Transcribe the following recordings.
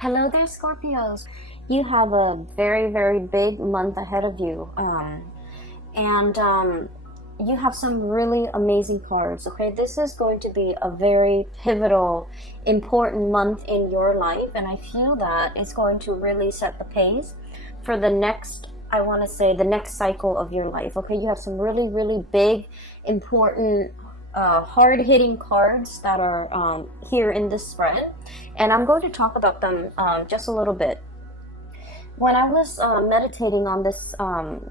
Hello there, Scorpios. You have a very, very big month ahead of you. And you have some really amazing cards, okay? This is going to be a very pivotal, important month in your life. And I feel that it's going to really set the pace for the next, I want to say, the next cycle of your life, okay? You have some really, really big, important, hard-hitting cards that are here in this spread, and I'm going to talk about them just a little bit. When I was meditating on this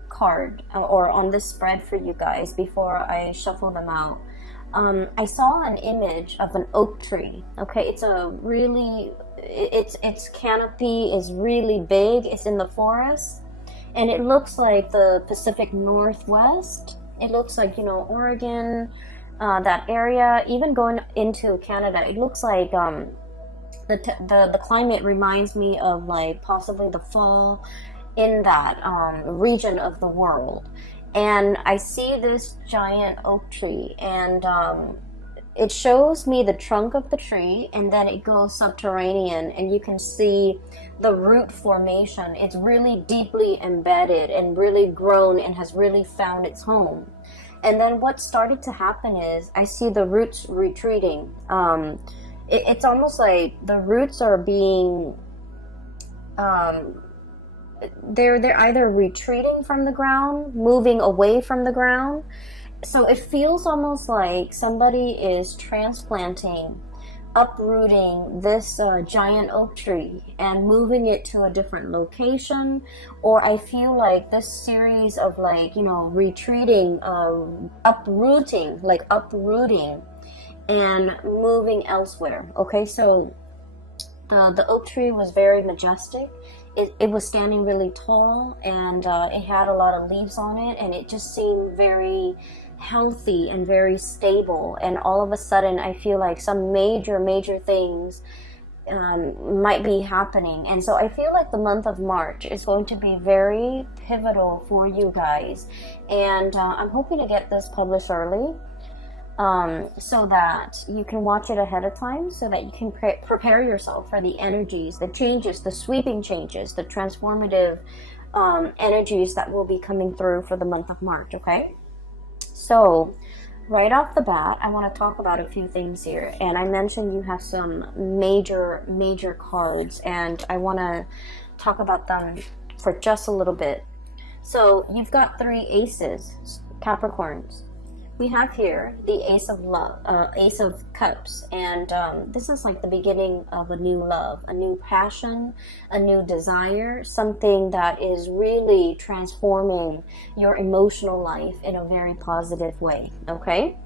card or on this spread for you guys before I shuffle them out, I saw an image of an oak tree. Okay, it's a really, its canopy is really big. It's in the forest, and it looks like the Pacific Northwest. It looks like, you know, Oregon, that area, even going into Canada. It looks like the climate reminds me of like possibly the fall in that region of the world. And I see this giant oak tree, and it shows me the trunk of the tree, and then it goes subterranean, and you can see the root formation. It's really deeply embedded and really grown and has really found its home. And then what started to happen is I see the roots retreating. It's almost like the roots are being, they're either retreating from the ground, moving away from the ground. So it feels almost like somebody is transplanting, uprooting this giant oak tree and moving it to a different location. Or I feel like this series of, like, you know, retreating, uprooting and moving elsewhere. Okay, so the oak tree was very majestic. It was standing really tall, and it had a lot of leaves on it, and it just seemed very healthy and very stable. And all of a sudden I feel like some major things might be happening. And so I feel like the month of March is going to be very pivotal for you guys, and I'm hoping to get this published early, so that you can watch it ahead of time, so that you can prepare yourself for the energies, the changes, the sweeping changes, the transformative energies that will be coming through for the month of March, okay? So right off the bat, I want to talk about a few things here. And I mentioned you have some major cards, and I want to talk about them for just a little bit. So you've got 3 aces, Capricorns. We have here the Ace of Love, Ace of Cups, and this is like the beginning of a new love, a new passion, a new desire, something that is really transforming your emotional life in a very positive way, okay?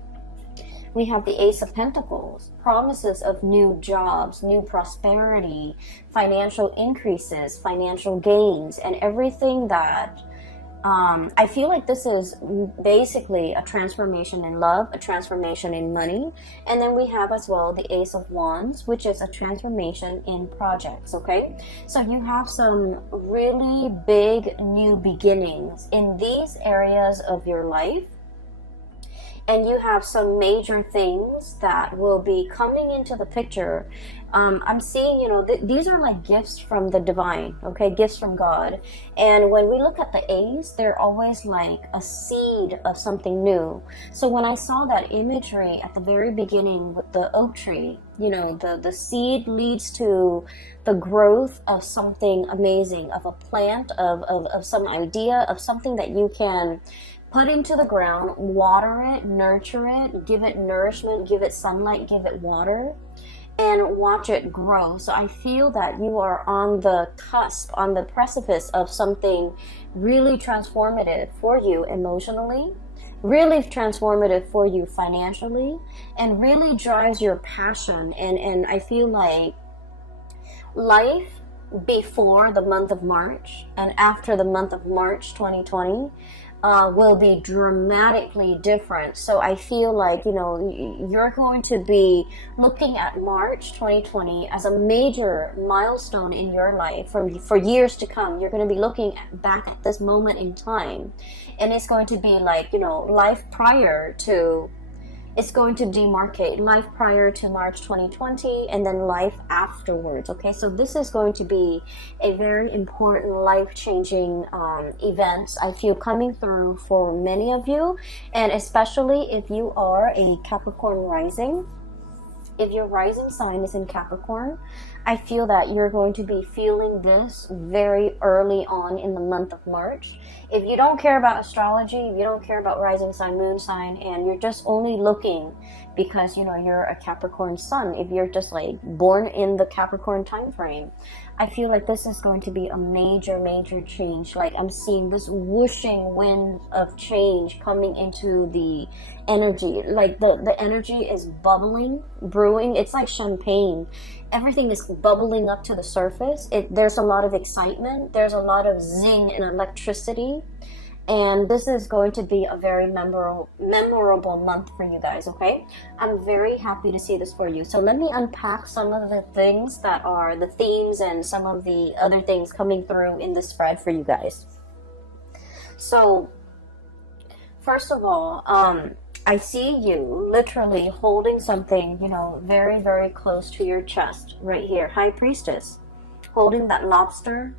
We have the Ace of Pentacles, promises of new jobs, new prosperity, financial increases, financial gains, and everything that I feel like this is basically a transformation in love, a transformation in money. And then we have as well the Ace of Wands, which is a transformation in projects, okay? So you have some really big new beginnings in these areas of your life. And you have some major things that will be coming into the picture. I'm seeing, you know, these are like gifts from the divine, okay? Gifts from God. And when we look at the A's, they're always like a seed of something new. So when I saw that imagery at the very beginning with the oak tree, you know, the seed leads to the growth of something amazing, of a plant, of some idea, of something that you can put into the ground, water it, nurture it, give it nourishment, give it sunlight, give it water, and watch it grow. So I feel that you are on the cusp, on the precipice of something really transformative for you emotionally, really transformative for you financially, and really drives your passion. And I feel like life before the month of March and after the month of March 2020 will be dramatically different. So I feel like, you know, you're going to be looking at March 2020 as a major milestone in your life for years to come. You're going to be looking back at this moment in time, and it's going to be like, you know, life prior to It's going to demarcate life prior to March 2020 and then life afterwards. Okay, so this is going to be a very important life-changing event, I feel, coming through for many of you, and especially if you are a Capricorn rising. If your rising sign is in Capricorn, I feel that you're going to be feeling this very early on in the month of March. If you don't care about astrology, if you don't care about rising sign, moon sign, and you're just only looking because, you know, you're a Capricorn sun, if you're just like born in the Capricorn time frame, I feel like this is going to be a major change. Like, I'm seeing this whooshing wind of change coming into the energy. Like the energy is bubbling, brewing. It's like champagne. Everything is bubbling up to the surface. There's a lot of excitement. There's a lot of zing and electricity. And this is going to be a very memorable month for you guys, okay? I'm very happy to see this for you. So let me unpack some of the things that are the themes and some of the other things coming through in this spread for you guys. So, first of all, I see you literally holding something, you know, very close to your chest right here. High Priestess, holding that lobster,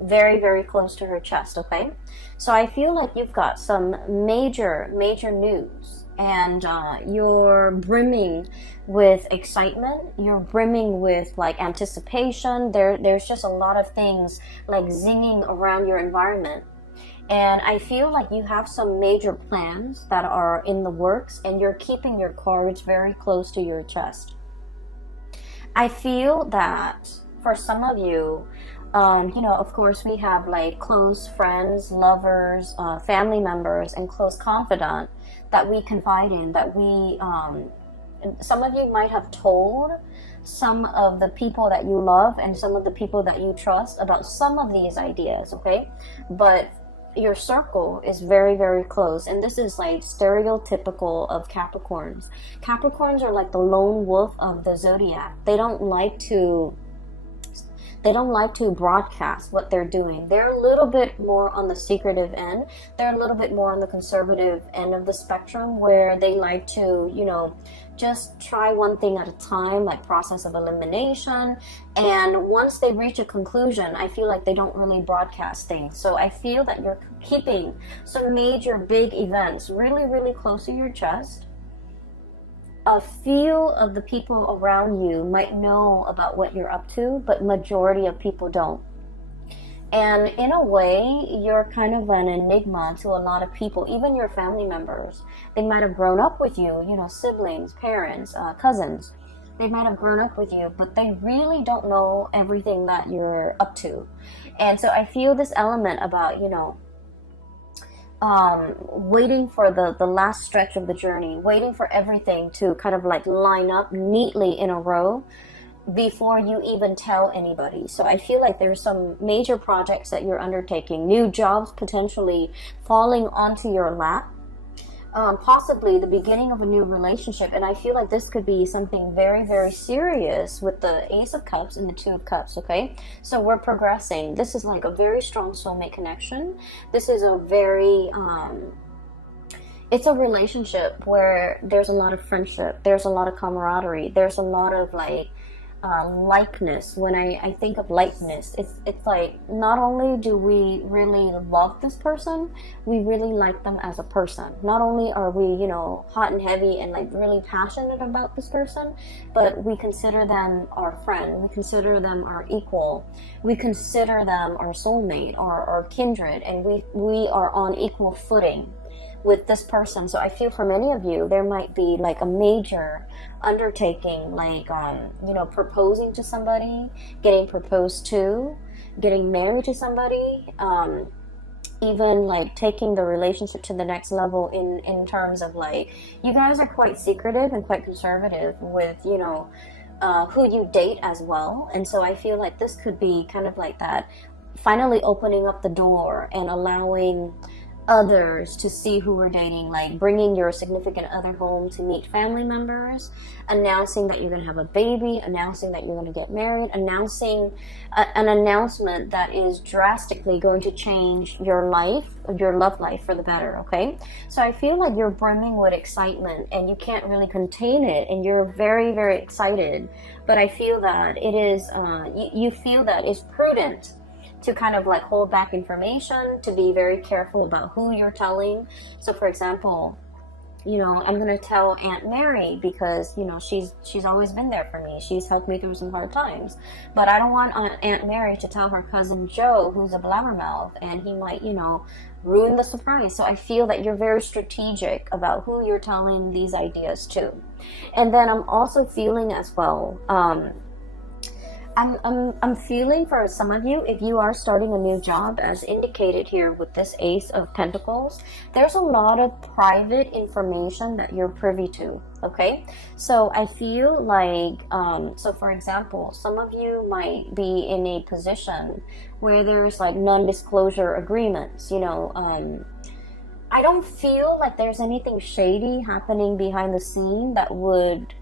very close to her chest, okay? So I feel like you've got some major news, and you're brimming with excitement. You're brimming with like anticipation. There's just a lot of things like zinging around your environment. And I feel like you have some major plans that are in the works, and you're keeping your cards very close to your chest. I feel that for some of you, you know, of course, we have like close friends, lovers, family members, and close confidant that we confide in, that we, some of you might have told some of the people that you love and some of the people that you trust about some of these ideas, okay? But your circle is very close, and this is like stereotypical of Capricorns. Capricorns are like the lone wolf of the zodiac. They don't like to broadcast what they're doing. They're a little bit more on the secretive end. They're a little bit more on the conservative end of the spectrum, where they like to, you know, just try one thing at a time, like process of elimination. And once they reach a conclusion, I feel like they don't really broadcast things. So I feel that you're keeping some major big events really close to your chest. A few of the people around you might know about what you're up to, but majority of people don't. And in a way, you're kind of an enigma to a lot of people, even your family members. They might have grown up with you, you know, siblings, parents, cousins. They might have grown up with you, but they really don't know everything that you're up to. And so I feel this element about, you know, waiting for the last stretch of the journey, waiting for everything to kind of like line up neatly in a row before you even tell anybody. So I feel like there's some major projects that you're undertaking, new jobs potentially falling onto your lap, possibly the beginning of a new relationship. And I feel like this could be something very serious with the Ace of Cups and the Two of Cups, okay? So we're progressing. This is like a very strong soulmate connection. This is a very, it's a relationship where there's a lot of friendship, there's a lot of camaraderie, there's a lot of like, likeness. When I think of likeness, it's like not only do we really love this person, we really like them as a person. Not only are we, you know, hot and heavy and like really passionate about this person, but we consider them our friend, we consider them our equal, we consider them our soulmate, our kindred, and we are on equal footing with this person. So I feel for many of you, there might be like a major undertaking, like, you know, proposing to somebody, getting proposed to, getting married to somebody, even like taking the relationship to the next level in terms of like, you guys are quite secretive and quite conservative with, you know, who you date as well. And so I feel like this could be kind of like that, finally opening up the door and allowing others to see who we're dating, like bringing your significant other home to meet family members, announcing that you're going to have a baby, announcing that you're going to get married, announcing an announcement that is drastically going to change your life, your love life for the better, okay? So I feel like you're brimming with excitement and you can't really contain it, and you're very, very excited. But I feel that it is, you feel that it's prudent to kind of like hold back information, to be very careful about who you're telling. So for example, you know, I'm gonna tell Aunt Mary because, you know, she's always been there for me. She's helped me through some hard times. But I don't want Aunt Mary to tell her cousin Joe, who's a blabbermouth, and he might, you know, ruin the surprise. So I feel that you're very strategic about who you're telling these ideas to. And then I'm also feeling as well, I'm feeling for some of you, if you are starting a new job, as indicated here with this Ace of Pentacles, there's a lot of private information that you're privy to, okay? So I feel like, so for example, some of you might be in a position where there's like non-disclosure agreements, you know. I don't feel like there's anything shady happening behind the scene that would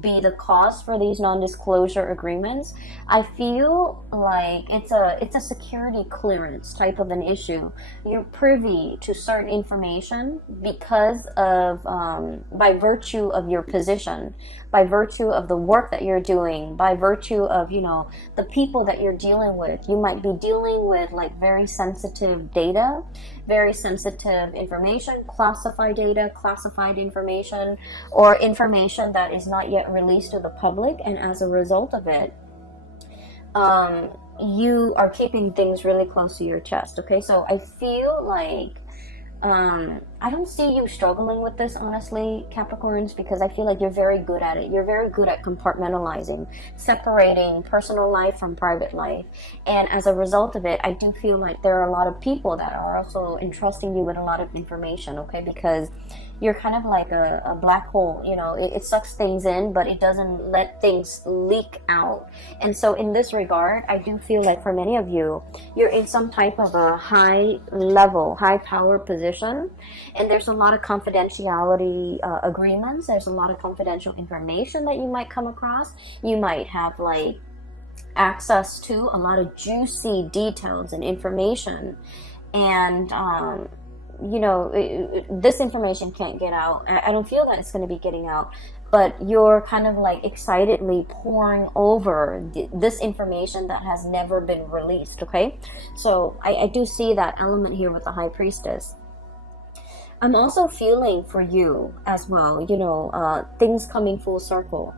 be the cause for these non-disclosure agreements. I feel like it's a security clearance type of an issue. You're privy to certain information because of by virtue of your position, by virtue of the work that you're doing, by virtue of, you know, the people that you're dealing with. You might be dealing with like very sensitive data, very sensitive information, classified data, classified information, or information that is not yet released to the public, and as a result of it, you are keeping things really close to your chest, okay? So I feel like I don't see you struggling with this, honestly, Capricorns, because I feel like you're very good at it. You're very good at compartmentalizing, separating personal life from private life. And as a result of it, I do feel like there are a lot of people that are also entrusting you with a lot of information, okay? Because you're kind of like a black hole, you know, it sucks things in, but it doesn't let things leak out. And so in this regard, I do feel like for many of you, you're in some type of a high level, high power position, and there's a lot of confidentiality agreements. There's a lot of confidential information that you might come across. You might have like access to a lot of juicy details and information, and you know, this information can't get out. I don't feel that it's going to be getting out, but you're kind of like excitedly pouring over this information that has never been released, okay? So I do see that element here with the High Priestess. I'm also feeling for you as well, you know, things coming full circle.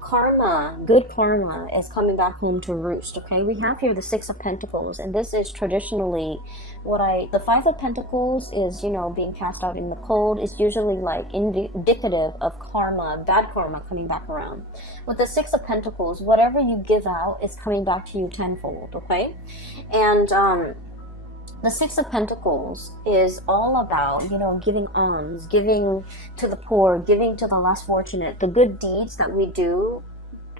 Karma, good karma, is coming back home to roost, okay? We have here the Six of Pentacles, and this is traditionally the Five of Pentacles is, you know, being cast out in the cold. Is usually like indicative of karma, bad karma coming back around. With the Six of Pentacles, whatever you give out is coming back to you tenfold, okay? And the Six of Pentacles is all about, you know, giving alms, giving to the poor, giving to the less fortunate. The good deeds that we do,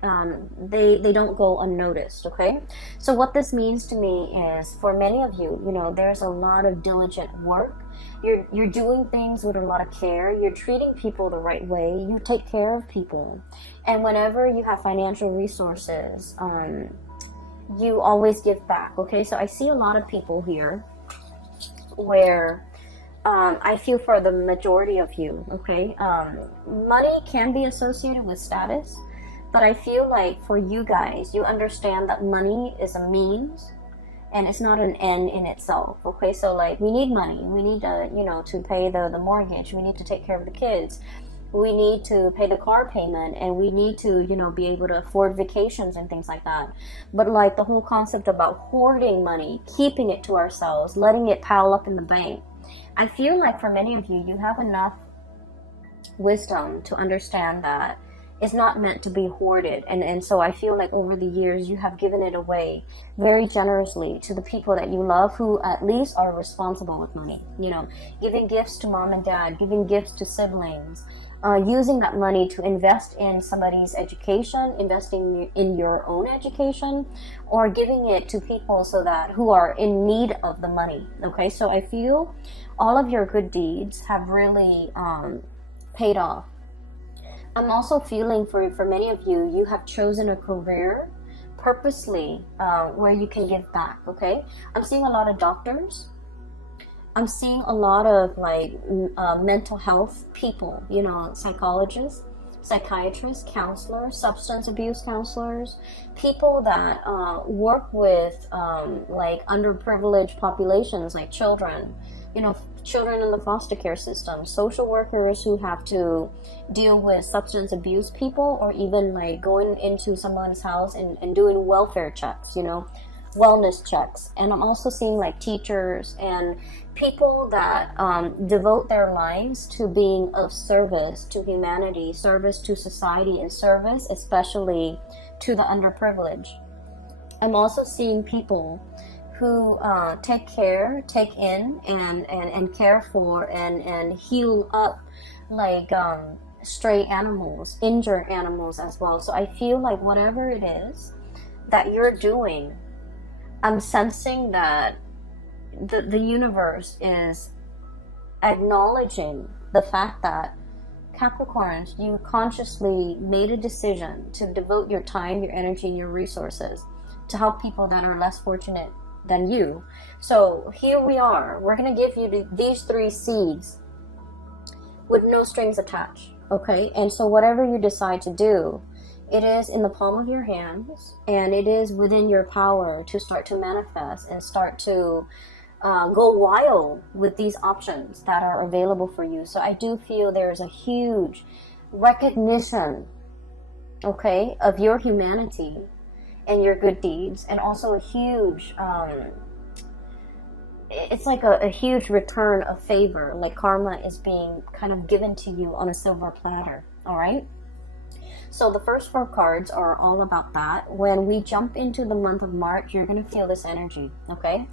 they don't go unnoticed, okay? So what this means to me is, for many of you, you know, there's a lot of diligent work. You're doing things with a lot of care. You're treating people the right way. You take care of people. And whenever you have financial resources, you always give back, okay? So I see a lot of people here where I feel for the majority of you, okay? Money can be associated with status, but I feel like for you guys, you understand that money is a means and it's not an end in itself, okay? So like, we need money. We need you know, to pay the mortgage. We need to take care of the kids. We need to pay the car payment, and we need to, you know, be able to afford vacations and things like that. But like the whole concept about hoarding money, keeping it to ourselves, letting it pile up in the bank, I feel like for many of you, you have enough wisdom to understand that it's not meant to be hoarded. And so I feel like over the years, you have given it away very generously to the people that you love, who at least are responsible with money. You know, giving gifts to mom and dad, giving gifts to siblings, using that money to invest in somebody's education, investing in your own education, or giving it to people so that who are in need of the money. Okay, so I feel all of your good deeds have really paid off. I'm also feeling for many of you, you have chosen a career purposely where you can give back. Okay, I'm seeing a lot of doctors. I'm seeing a lot of like mental health people, you know, psychologists, psychiatrists, counselors, substance abuse counselors, people that work with like underprivileged populations like children, you know, children in the foster care system, social workers who have to deal with substance abuse people, or even like going into someone's house and doing welfare checks, you know, wellness checks. And I'm also seeing like teachers and people that devote their lives to being of service to humanity, service to society, and service especially to the underprivileged. I'm also seeing people who take in and care for and heal up like stray animals, injured animals as well. So I feel like whatever it is that you're doing, I'm sensing that the universe is acknowledging the fact that Capricorns, you consciously made a decision to devote your time, your energy, and your resources to help people that are less fortunate than you. So here we are. We're going to give you these 3 seeds with no strings attached. Okay? And so whatever you decide to do, it is in the palm of your hands, and it is within your power to start to manifest and start to go wild with these options that are available for you. So I do feel there's a huge recognition, okay, of your humanity and your good deeds, and also a huge it's like a huge return of favor, like karma is being kind of given to you on a silver platter. All right, so the first 4 cards are all about that. When we jump into the month of March, you're going to feel this energy, okay?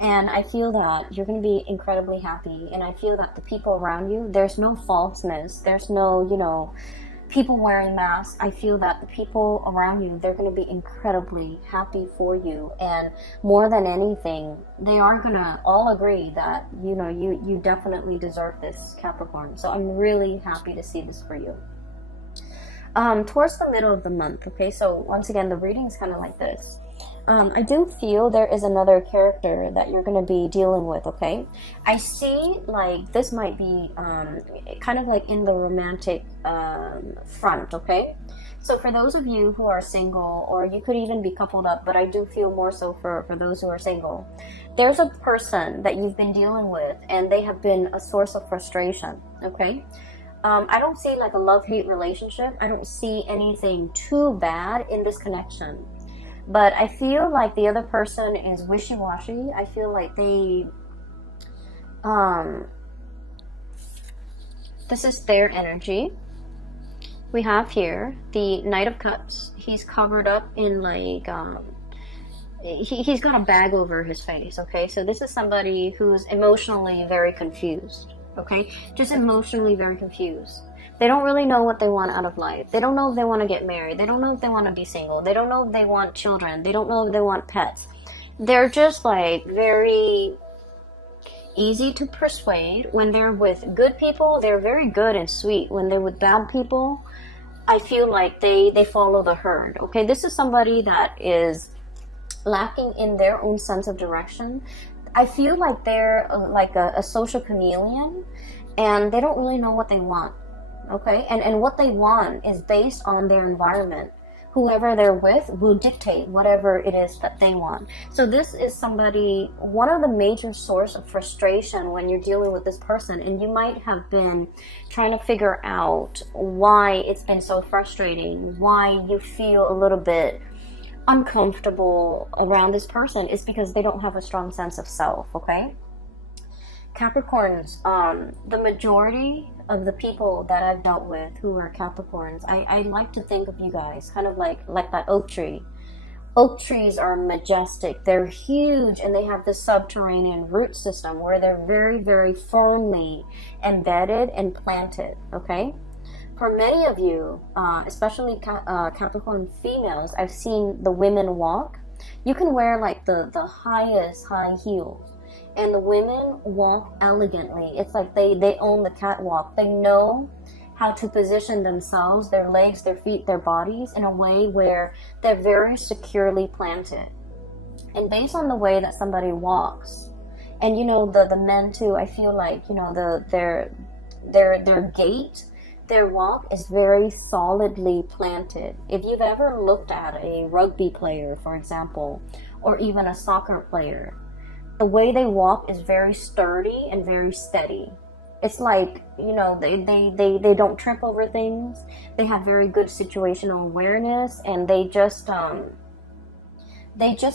And I feel that you're going to be incredibly happy, and I feel that the people around you, there's no falseness, there's no, you know, people wearing masks. I feel that the people around you, they're going to be incredibly happy for you, and more than anything, they are going to all agree that, you know, you definitely deserve this, Capricorn. So I'm really happy to see this for you. Towards the middle of the month, okay, so once again, the reading is kind of like this. I do feel there is another character that you're going to be dealing with, okay? I see like this might be kind of like in the romantic front, okay? So for those of you who are single, or you could even be coupled up, but I do feel more so for those who are single, there's a person that you've been dealing with, and they have been a source of frustration, okay? I don't see like a love-hate relationship. I don't see anything too bad in this connection. But I feel like the other person is wishy-washy. I feel like they, this is their energy. We have here the Knight of Cups. He's covered up in like, he's got a bag over his face, okay? So this is somebody who's emotionally very confused, okay? Just emotionally very confused. They don't really know what they want out of life. They don't know if they want to get married. They don't know if they want to be single. They don't know if they want children. They don't know if they want pets. They're just like very easy to persuade. When they're with good people, they're very good and sweet. When they're with bad people, I feel like they follow the herd. Okay, this is somebody that is lacking in their own sense of direction. I feel like they're like a social chameleon, and they don't really know what they want. Okay, and what they want is based on their environment. Whoever they're with will dictate whatever it is that they want. So this is somebody, one of the major source of frustration when you're dealing with this person, and you might have been trying to figure out why it's been so frustrating, why you feel a little bit uncomfortable around this person, is because they don't have a strong sense of self, okay? Capricorns, the majority of the people that I've dealt with who are Capricorns, I like to think of you guys kind of like that oak tree. Oak trees are majestic, they're huge, and they have this subterranean root system where they're very, very firmly embedded and planted, okay? for many of you, especially Capricorn females, I've seen the women walk. You can wear like the highest high heels, and the women walk elegantly. It's like they own the catwalk. They know how to position themselves, their legs, their feet, their bodies in a way where they're very securely planted. And based on the way that somebody walks, and you know, the men too, I feel like, you know, their gait, their walk is very solidly planted. If you've ever looked at a rugby player, for example, or even a soccer player, the way they walk is very sturdy and very steady. It's like, you know, they don't trip over things. They have very good situational awareness, and they just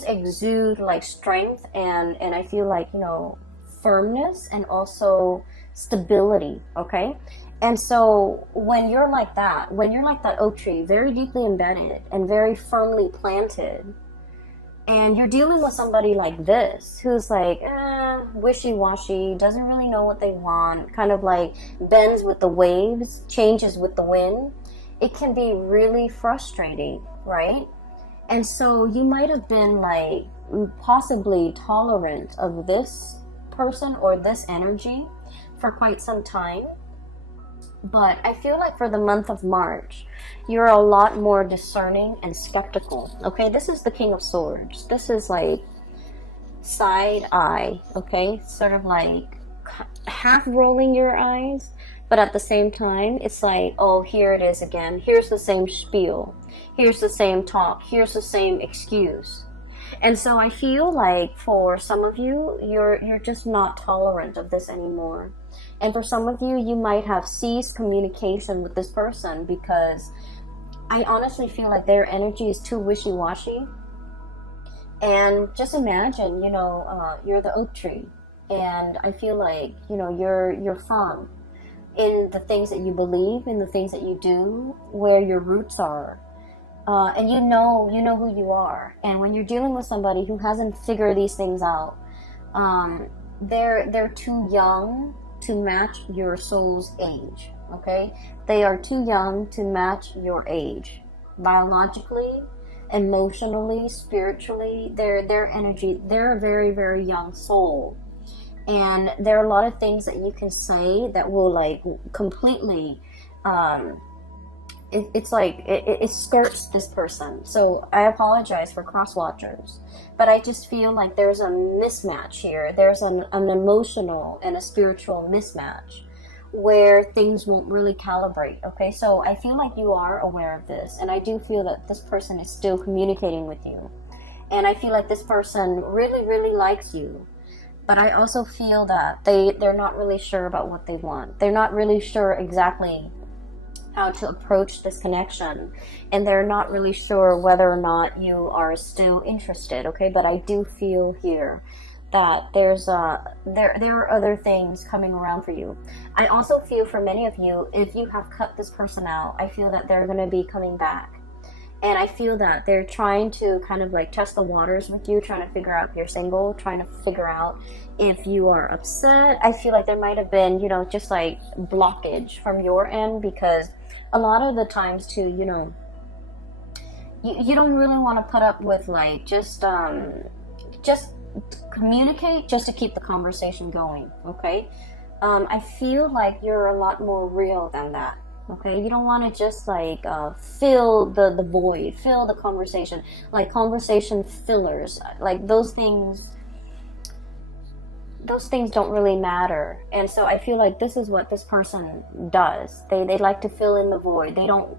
exude like strength and I feel like, you know, firmness and also stability. Okay. And so when you're like that oak tree, very deeply embedded and very firmly planted, and you're dealing with somebody like this, who's like, wishy-washy, doesn't really know what they want, kind of like bends with the waves, changes with the wind, it can be really frustrating, right? And so you might have been like possibly tolerant of this person or this energy for quite some time. But I feel like for the month of March, you're a lot more discerning and skeptical. Okay, this is the King of Swords. This is like side eye, okay? Sort of like half rolling your eyes, but at the same time, it's like, oh, here it is again. Here's the same spiel. Here's the same talk. Here's the same excuse. And so I feel like for some of you, you're just not tolerant of this anymore. And for some of you, you might have ceased communication with this person because I honestly feel like their energy is too wishy-washy. And just imagine, you know, you're the oak tree, and I feel like, you know, you're firm in the things that you believe, in the things that you do, where your roots are. And you know who you are. And when you're dealing with somebody who hasn't figured these things out, they're too young to match your soul's age. Okay, they are too young to match your age, biologically, emotionally, spiritually. Their energy. They're a very, very young soul, and there are a lot of things that you can say that will like completely. It's like it skirts this person. So I apologize for cross watchers, but I just feel like there's a mismatch here. There's an emotional and a spiritual mismatch where things won't really calibrate. Okay, so I feel like you are aware of this, and I do feel that this person is still communicating with you, and I feel like this person really, really likes you. But I also feel that they're not really sure about what they want. They're not really sure exactly how to approach this connection, and they're not really sure whether or not you are still interested. Okay, but I do feel here that there are other things coming around for you. I also feel for many of you, if you have cut this person out, I feel that they're going to be coming back, and I feel that they're trying to kind of like test the waters with you, trying to figure out if you're single, trying to figure out if you are upset. I feel like there might have been, you know, just like blockage from your end, because a lot of the times too, you know, you don't really want to put up with like just communicate just to keep the conversation going. Okay, I feel like you're a lot more real than that. Okay, you don't want to just like fill the void, fill the conversation, like conversation fillers, like those things don't really matter. And so I feel like this is what this person does. They like to fill in the void. They don't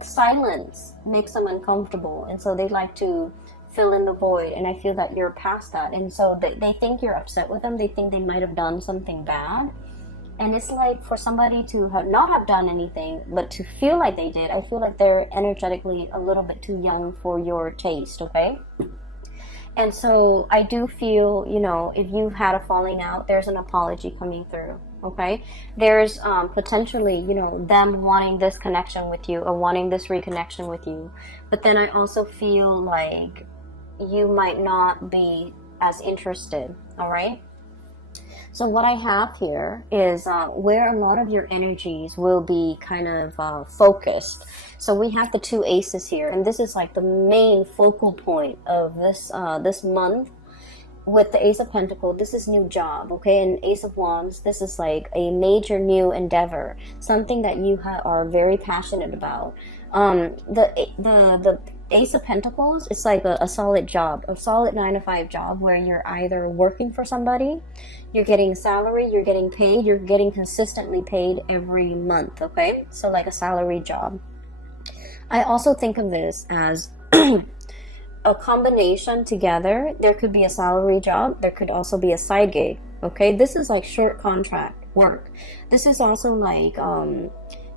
silence makes them uncomfortable, and so they like to fill in the void. And I feel that you're past that, and so they think you're upset with them. They think they might have done something bad, and it's like for somebody to not have done anything but to feel like they did. I feel like they're energetically a little bit too young for your taste. Okay. And so I do feel, you know, if you've had a falling out, there's an apology coming through, okay? There's potentially, you know, them wanting this connection with you or wanting this reconnection with you. But then I also feel like you might not be as interested, all right? So what I have here is where a lot of your energies will be kind of focused. So we have the two aces here, and this is like the main focal point of this month. With the Ace of Pentacles, this is new job, okay? And Ace of Wands, this is like a major new endeavor, something that you are very passionate about. The Ace of Pentacles, it's like a solid job, a solid 9-to-5 job where you're either working for somebody, you're getting salary, you're getting paid, you're getting consistently paid every month, okay? So like a salary job. I also think of this as a combination together. There could be a salary job, there could also be a side gig, okay? This is like short contract work. This is also like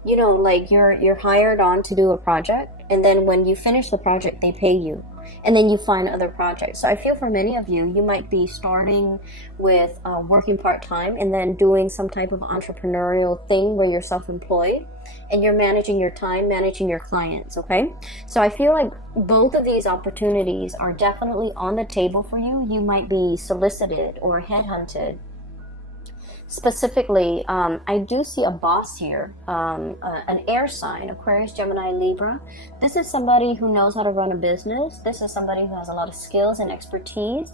you know, like you're hired on to do a project, and then when you finish the project they pay you, and then you find other projects. So I feel for many of you, you might be starting with working part-time and then doing some type of entrepreneurial thing where you're self-employed and you're managing your time, managing your clients, okay? So I feel like both of these opportunities are definitely on the table for you. You might be solicited or headhunted. Specifically, I do see a boss here, an air sign, Aquarius, Gemini, Libra. This is somebody who knows how to run a business. This is somebody who has a lot of skills and expertise.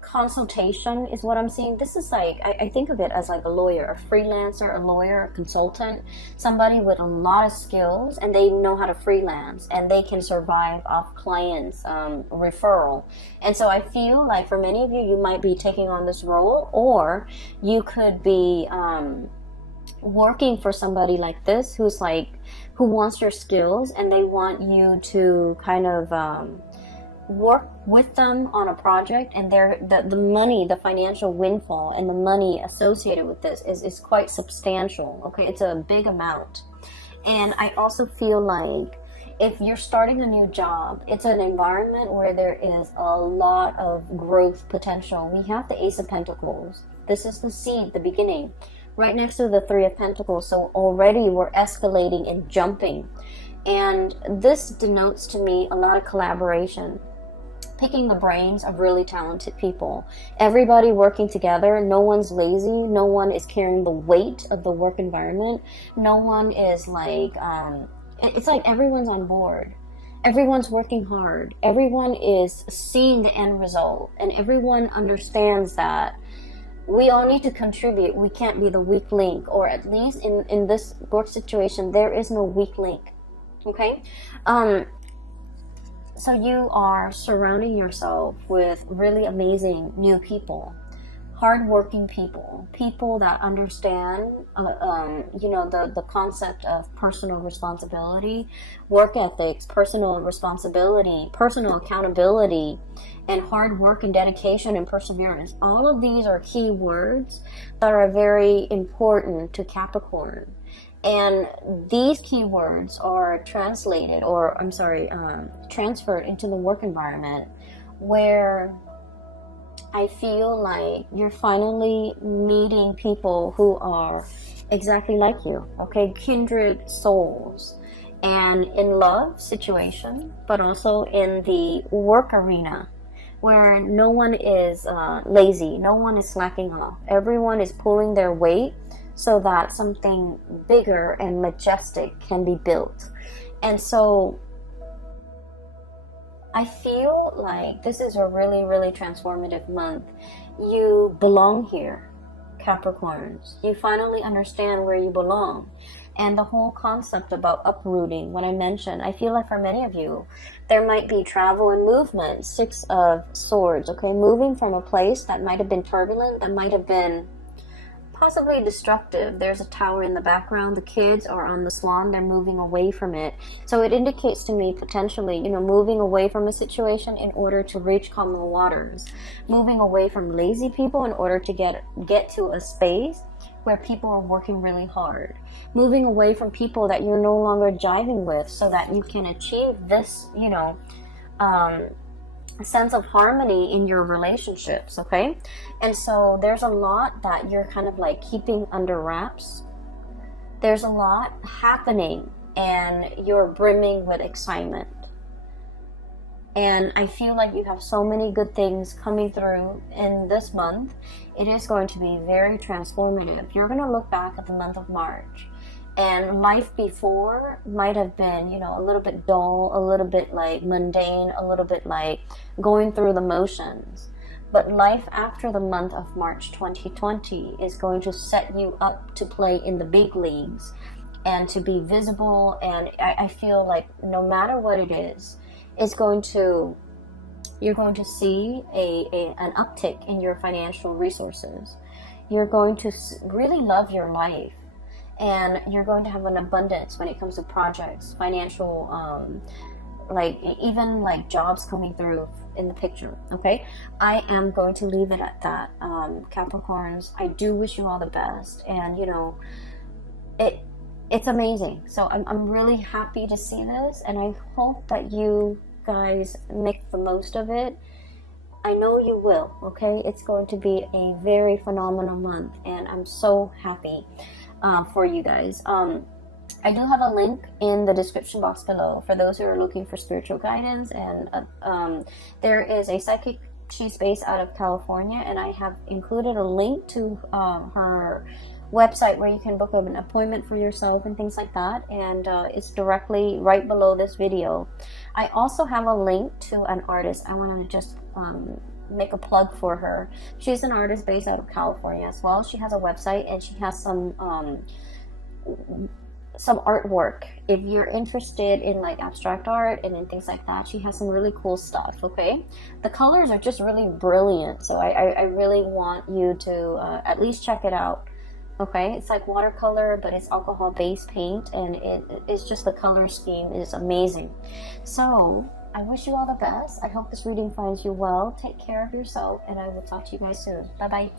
Consultation is what I'm seeing. This is like, I think of it as like a lawyer, a freelancer, a lawyer, a consultant, somebody with a lot of skills, and they know how to freelance and they can survive off clients' referral. And so I feel like for many of you, you might be taking on this role, or you could be working for somebody like this who wants your skills, and they want you to kind of work with them on a project, and the money, the financial windfall and the money associated with this is quite substantial, okay? It's a big amount. And I also feel like if you're starting a new job, it's an environment where there is a lot of growth potential. We have the Ace of Pentacles. This is the seed, the beginning, right next to the Three of Pentacles. So already we're escalating and jumping. And this denotes to me a lot of collaboration, picking the brains of really talented people, everybody working together. No one's lazy, no one is carrying the weight of the work environment, no one is like it's like everyone's on board, everyone's working hard, everyone is seeing the end result, and everyone understands that we all need to contribute. We can't be the weak link, or at least in this work situation there is no weak link, okay? So you are surrounding yourself with really amazing new people, hardworking people, people that understand, you know, the concept of personal responsibility, work ethics, personal responsibility, personal accountability, and hard work and dedication and perseverance. All of these are key words that are very important to Capricorn. And these keywords are translated, or I'm sorry, transferred into the work environment, where I feel like you're finally meeting people who are exactly like you, okay? Kindred souls. And in love situation, but also in the work arena, where no one is lazy, no one is slacking off. Everyone is pulling their weight so that something bigger and majestic can be built. And so I feel like this is a really, really transformative month. You belong here, Capricorns. You finally understand where you belong. And the whole concept about uprooting, when I mentioned, I feel like for many of you, there might be travel and movement. Six of Swords, okay? Moving from a place that might have been turbulent, that might have been possibly destructive. There's a tower in the background. The kids are on the swan. They're moving away from it. So it indicates to me potentially, you know, moving away from a situation in order to reach calmer waters. Moving away from lazy people in order to get to a space where people are working really hard. Moving away from people that you're no longer jiving with so that you can achieve this, you know, a sense of harmony in your relationships, okay? And so there's a lot that you're kind of like keeping under wraps. There's a lot happening and you're brimming with excitement. And I feel like you have so many good things coming through in this month. It is going to be very transformative. You're going to look back at the month of March, and life before might have been, you know, a little bit dull, a little bit like mundane, a little bit like going through the motions. But life after the month of March 2020 is going to set you up to play in the big leagues and to be visible. And I feel like no matter what it is, you're going to see an uptick in your financial resources. You're going to really love your life, and you're going to have an abundance when it comes to projects, financial, like even like jobs coming through in the picture. Okay, I am going to leave it at that. Capricorns, I do wish you all the best, and you know, it's amazing. So I'm really happy to see this, and I hope that you guys make the most of it. I know you will, okay? It's going to be a very phenomenal month, and I'm so happy for you guys. I do have a link in the description box below for those who are looking for spiritual guidance, and there is a psychic. She's based out of California, and I have included a link to her website where you can book an appointment for yourself and things like that, and it's directly right below this video. I also have a link to an artist. I want to just make a plug for her. She's an artist based out of California as well. She has a website, and she has some artwork. If you're interested in like abstract art and in things like that, she has some really cool stuff. Okay, the colors are just really brilliant, so I really want you to at least check it out. Okay, it's like watercolor, but it's alcohol based paint, and it's just, the color scheme is amazing. So I wish you all the best. I hope this reading finds you well. Take care of yourself, and I will talk to you guys soon. Bye bye.